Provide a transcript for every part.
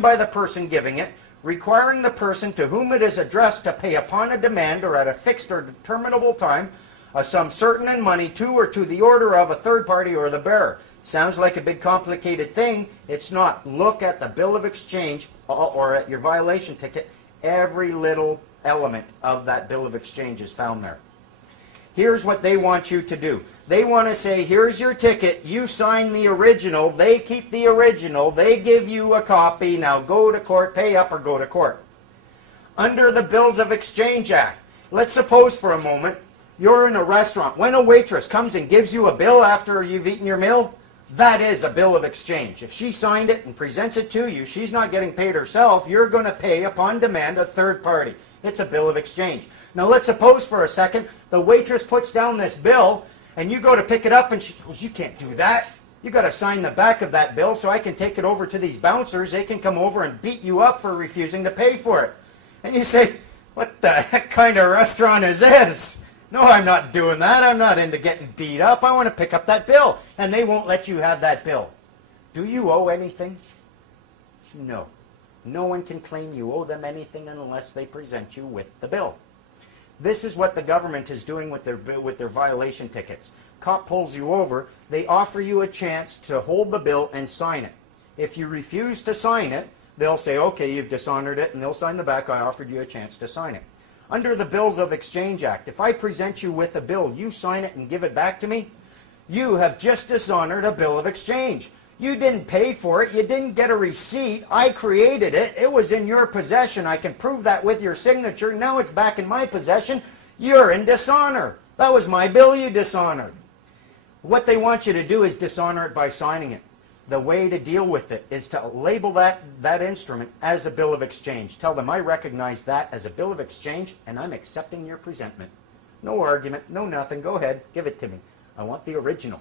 by the person giving it, requiring the person to whom it is addressed to pay upon a demand or at a fixed or determinable time a sum certain in money to or to the order of a third party or the bearer. Sounds like a big complicated thing. It's not. Look at the bill of exchange or at your violation ticket. Every little element of that bill of exchange is found there. Here's what they want you to do. They want to say, here's your ticket, you sign the original, they keep the original, they give you a copy, now go to court, pay up or go to court. Under the Bills of Exchange Act, let's suppose for a moment you're in a restaurant. When a waitress comes and gives you a bill after you've eaten your meal, that is a bill of exchange. If she signed it and presents it to you, she's not getting paid herself, you're going to pay upon demand a third party. It's a bill of exchange. Now let's suppose for a second the waitress puts down this bill and you go to pick it up and she goes, you can't do that. You got to sign the back of that bill so I can take it over to these bouncers. They can come over and beat you up for refusing to pay for it. And you say, what the heck kind of restaurant is this? No, I'm not doing that. I'm not into getting beat up. I want to pick up that bill. And they won't let you have that bill. Do you owe anything? No. No one can claim you owe them anything unless they present you with the bill. This is what the government is doing with their violation tickets. Cop pulls you over, they offer you a chance to hold the bill and sign it. If you refuse to sign it, they'll say, okay, you've dishonored it, and they'll sign the back, I offered you a chance to sign it. Under the Bills of Exchange Act, if I present you with a bill, you sign it and give it back to me, you have just dishonored a bill of exchange. You didn't pay for it. You didn't get a receipt. I created it. It was in your possession. I can prove that with your signature. Now it's back in my possession. You're in dishonor. That was my bill you dishonored. What they want you to do is dishonor it by signing it. The way to deal with it is to label that instrument as a bill of exchange. Tell them, I recognize that as a bill of exchange and I'm accepting your presentment. No argument, no nothing. Go ahead, give it to me. I want the original.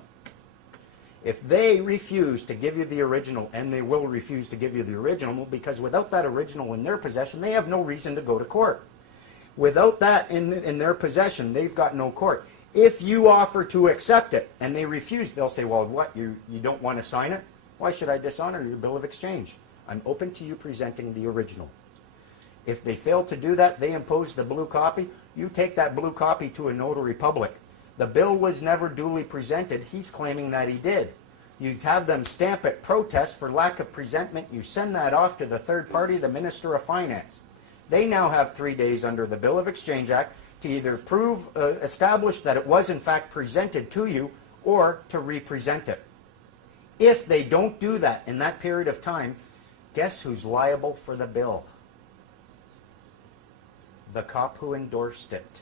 If they refuse to give you the original, and they will refuse to give you the original, because without that original in their possession, they have no reason to go to court. Without that in their possession, they've got no court. If you offer to accept it, and they refuse, they'll say, well, what, you don't want to sign it? Why should I dishonor your bill of exchange? I'm open to you presenting the original. If they fail to do that, they impose the blue copy. You take that blue copy to a notary public. The bill was never duly presented. He's claiming that he did. You have them stamp it, protest for lack of presentment. You send that off to the third party, the Minister of Finance. They now have 3 days under the Bill of Exchange Act to either establish that it was in fact presented to you or to represent it. If they don't do that in that period of time, guess who's liable for the bill? The cop who endorsed it.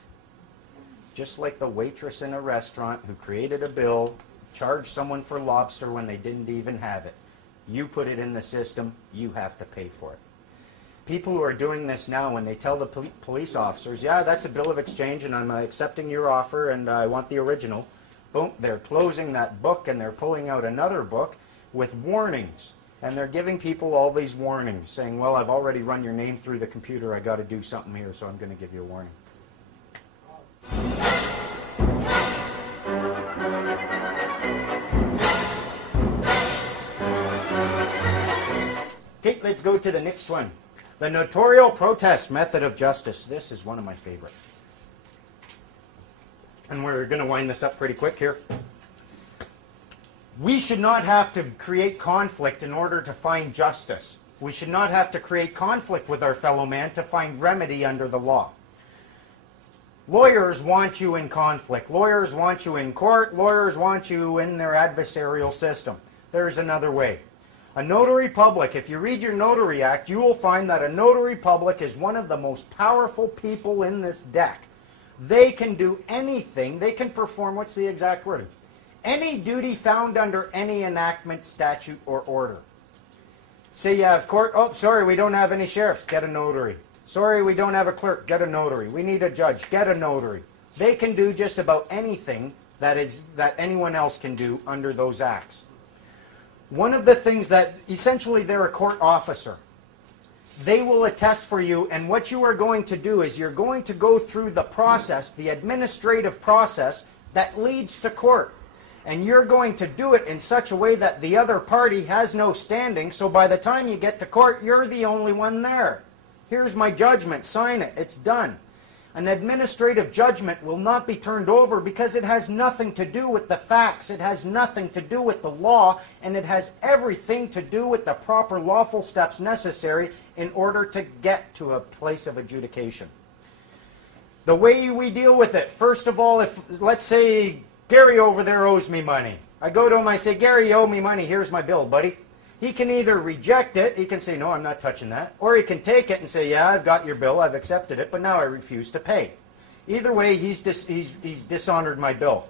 Just like the waitress in a restaurant who created a bill, charged someone for lobster when they didn't even have it. You put it in the system, you have to pay for it. People who are doing this now, when they tell the police officers, yeah, that's a bill of exchange and I'm accepting your offer and I want the original, boom, they're closing that book and they're pulling out another book with warnings. And they're giving people all these warnings, saying, well, I've already run your name through the computer, I got to do something here, so I'm going to give you a warning. Okay, let's go to the next one. The notarial protest method of justice. This is one of my favorite. And we're going to wind this up pretty quick here. We should not have to create conflict in order to find justice. We should not have to create conflict with our fellow man to find remedy under the law. Lawyers want you in conflict. Lawyers want you in court. Lawyers want you in their adversarial system. There's another way. A notary public, if you read your Notary Act, you will find that a notary public is one of the most powerful people in this deck. They can do anything. They can perform, what's the exact wording? Any duty found under any enactment, statute, or order. Say you have court, oh, sorry, we don't have any sheriffs, get a notary. Sorry, we don't have a clerk, get a notary. We need a judge, get a notary. They can do just about anything that anyone else can do under those acts. One of the things that, essentially they're a court officer. They will attest for you, and what you are going to do is you're going to go through the process, the administrative process that leads to court. And you're going to do it in such a way that the other party has no standing, so by the time you get to court, you're the only one there. Here's my judgment, sign it, it's done. An administrative judgment will not be turned over because it has nothing to do with the facts, it has nothing to do with the law, and it has everything to do with the proper lawful steps necessary in order to get to a place of adjudication. The way we deal with it, first of all, if, let's say, Gary over there owes me money. I go to him, I say, Gary, you owe me money, here's my bill, buddy. He can either reject it, he can say, no, I'm not touching that, or he can take it and say, yeah, I've got your bill, I've accepted it, but now I refuse to pay. Either way, he's dishonored my bill.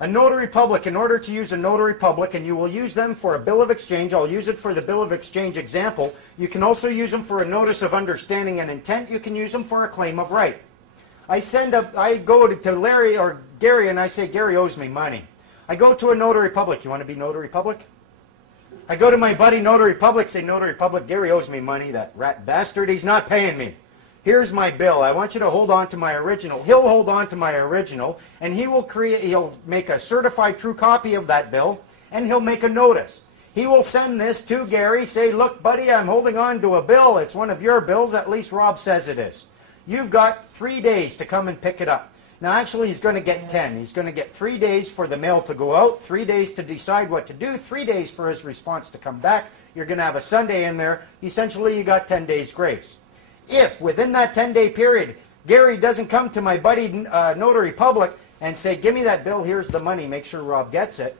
A notary public, in order to use a notary public, and you will use them for a bill of exchange, I'll use it for the bill of exchange example, you can also use them for a notice of understanding and intent, you can use them for a claim of right. I go to Larry or Gary and I say, Gary owes me money. I go to a notary public. You want to be notary public? I go to my buddy notary public, say, notary public, Gary owes me money, that rat bastard, he's not paying me. Here's my bill. I want you to hold on to my original. He'll hold on to my original, and he'll make a certified true copy of that bill, and he'll make a notice. He will send this to Gary, say, look, buddy, I'm holding on to a bill. It's one of your bills. At least Rob says it is. You've got 3 days to come and pick it up. Now, actually, he's going to get 10. He's going to get 3 days for the mail to go out, 3 days to decide what to do, 3 days for his response to come back. You're going to have a Sunday in there. Essentially, you got 10 days grace. If, within that 10-day period, Gary doesn't come to my buddy notary public and say, give me that bill, here's the money, make sure Rob gets it,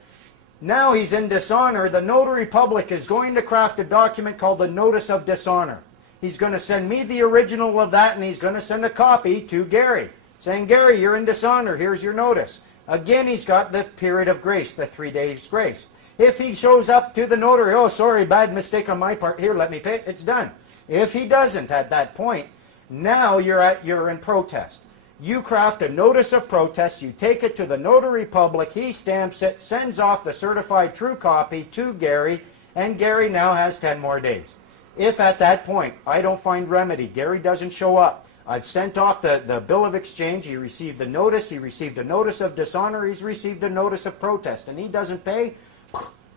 now he's in dishonor. The notary public is going to craft a document called a notice of dishonor. He's going to send me the original of that, and he's going to send a copy to Gary, saying, Gary, you're in dishonor, here's your notice. Again, he's got the period of grace, the 3 days grace. If he shows up to the notary, oh, sorry, bad mistake on my part, here, let me pay it, it's done. If he doesn't at that point, now you're in protest. You craft a notice of protest, you take it to the notary public, he stamps it, sends off the certified true copy to Gary, and Gary now has 10 more days. If at that point I don't find remedy, Gary doesn't show up, I've sent off the bill of exchange, he received the notice, he received a notice of dishonor, he's received a notice of protest, and he doesn't pay,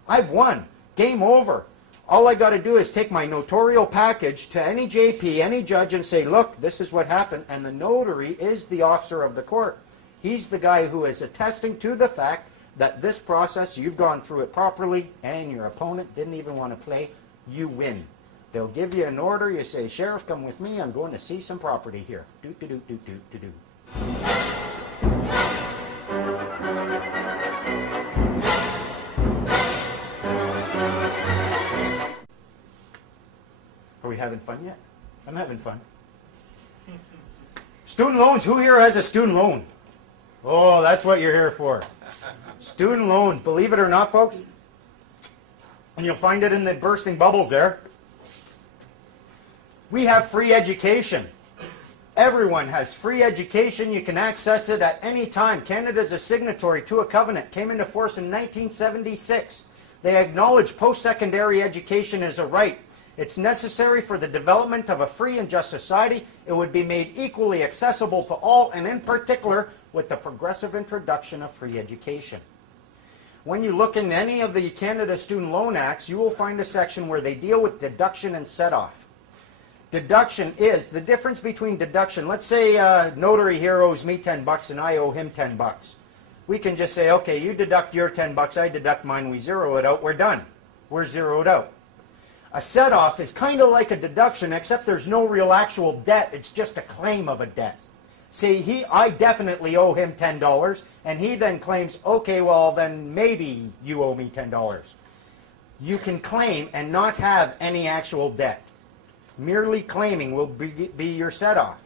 I've won. Game over. All I got to do is take my notarial package to any JP, any judge, and say, look, this is what happened, and the notary is the officer of the court. He's the guy who is attesting to the fact that this process, you've gone through it properly, and your opponent didn't even want to play, you win. They'll give you an order, you say, Sheriff, come with me, I'm going to see some property here. Do-do-do-do-do-do-do. Are we having fun yet? I'm having fun. Student loans, who here has a student loan? Oh, that's what you're here for. Student loans, believe it or not, folks. And you'll find it in the bursting bubbles there. We have free education. Everyone has free education. You can access it at any time. Canada's a signatory to a covenant. Came into force in 1976. They acknowledge post-secondary education as a right. It's necessary for the development of a free and just society. It would be made equally accessible to all, and in particular, with the progressive introduction of free education. When you look in any of the Canada Student Loan Acts, you will find a section where they deal with deduction and set-off. Deduction is the difference between deduction. Let's say a notary here owes me 10 bucks and I owe him 10 bucks. We can just say, okay, you deduct your 10 bucks, I deduct mine, we zero it out, we're done. We're zeroed out. A set-off is kind of like a deduction, except there's no real actual debt. It's just a claim of a debt. See, I definitely owe him $10, and he then claims, okay, well, then maybe you owe me $10. You can claim and not have any actual debt. Merely claiming will be your set-off.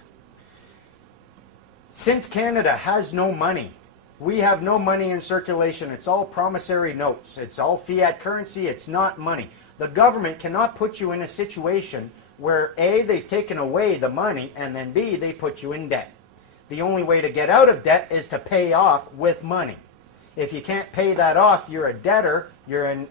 Since Canada has no money, we have no money in circulation. It's all promissory notes. It's all fiat currency. It's not money. The government cannot put you in a situation where A, they've taken away the money, and then B, they put you in debt. The only way to get out of debt is to pay off with money. If you can't pay that off, you're a debtor, you're in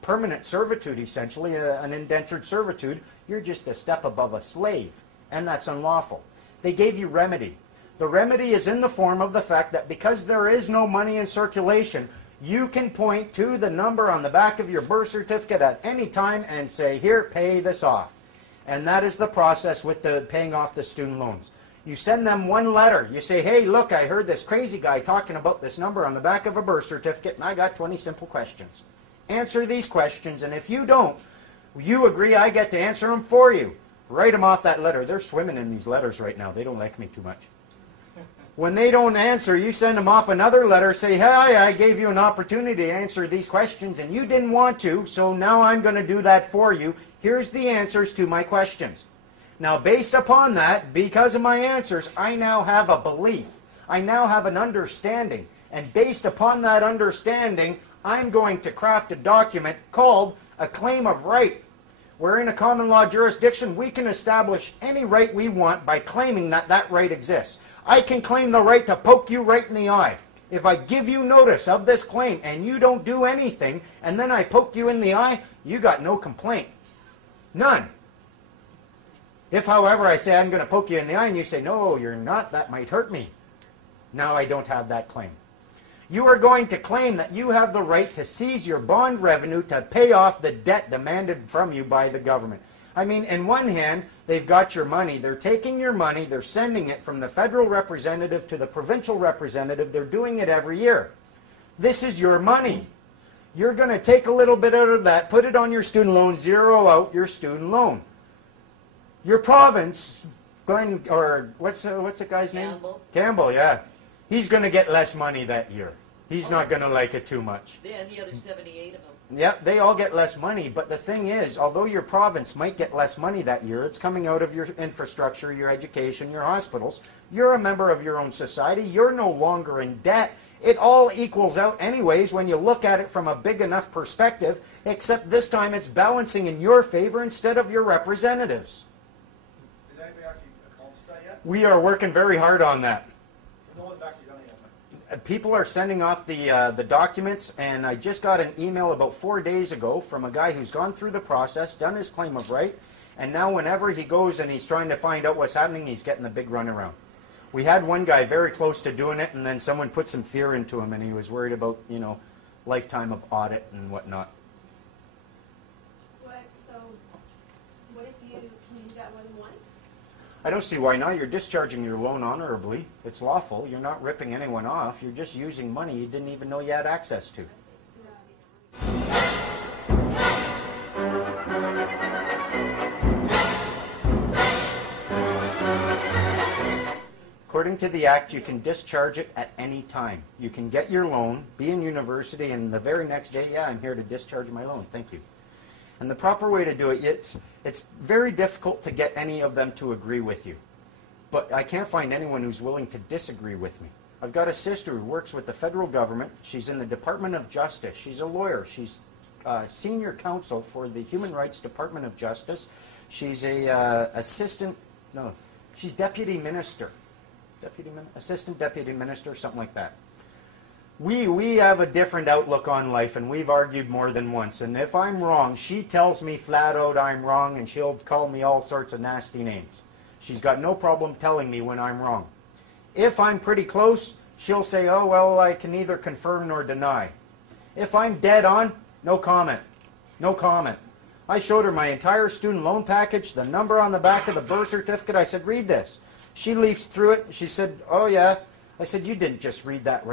permanent servitude essentially, an indentured servitude, you're just a step above a slave, and that's unlawful. They gave you remedy. The remedy is in the form of the fact that because there is no money in circulation, You can point to the number on the back of your birth certificate at any time and say, here, pay this off. And that is the process with the paying off the student loans. You send them one letter. You say, hey, look, I heard this crazy guy talking about this number on the back of a birth certificate, and I got 20 simple questions. Answer these questions, and if you don't, you agree I get to answer them for you. Write them off that letter. They're swimming in these letters right now. They don't like me too much. When they don't answer, you send them off another letter, say, hey, I gave you an opportunity to answer these questions, and you didn't want to, so now I'm going to do that for you. Here's the answers to my questions. Now, based upon that, because of my answers, I now have a belief. I now have an understanding. And based upon that understanding, I'm going to craft a document called a claim of right. Where in a common law jurisdiction, we can establish any right we want by claiming that that right exists. I can claim the right to poke you right in the eye. If I give you notice of this claim and you don't do anything, and then I poke you in the eye, you got no complaint. None. If, however, I say I'm going to poke you in the eye and you say, no, you're not, that might hurt me. Now I don't have that claim. You are going to claim that you have the right to seize your bond revenue to pay off the debt demanded from you by the government. I mean, in one hand, they've got your money. They're taking your money. They're sending it from the federal representative to the provincial representative. They're doing it every year. This is your money. You're going to take a little bit out of that, put it on your student loan, zero out your student loan. Your province, Glenn, or what's the guy's name? Campbell, yeah. He's going to get less money that year. He's not going to like it too much. And the other 78 of them. Yeah, they all get less money, but the thing is, although your province might get less money that year, it's coming out of your infrastructure, your education, your hospitals. You're a member of your own society. You're no longer in debt. It all equals out anyways when you look at it from a big enough perspective, except this time it's balancing in your favor instead of your representatives. Has anybody actually accomplished that yet? We are working very hard on that. No one's actually done it yet. People are sending off the documents, and I just got an email about 4 days ago from a guy who's gone through the process, done his claim of right, and now whenever he goes and he's trying to find out what's happening, he's getting the big runaround. We had one guy very close to doing it, and then someone put some fear into him, and he was worried about, you know, lifetime of audit and whatnot. What if you can use that one once? I don't see why not. You're discharging your loan honorably. It's lawful. You're not ripping anyone off. You're just using money you didn't even know you had access to. According to the Act, you can discharge it at any time. You can get your loan, be in university, and the very next day, yeah, I'm here to discharge my loan. Thank you. And the proper way to do it, it's very difficult to get any of them to agree with you. But I can't find anyone who's willing to disagree with me. I've got a sister who works with the federal government. She's in the Department of Justice. She's a lawyer. She's senior counsel for the Human Rights Department of Justice. She's a she's deputy minister. Assistant deputy minister, something like that. We have a different outlook on life, and we've argued more than once. And if I'm wrong, she tells me flat out I'm wrong, and she'll call me all sorts of nasty names. She's got no problem telling me when I'm wrong. If I'm pretty close, she'll say, oh, well, I can neither confirm nor deny. If I'm dead on, no comment. No comment. I showed her my entire student loan package, the number on the back of the birth certificate. I said, read this. She leafs through it. She said, oh, yeah. I said, you didn't just read that right.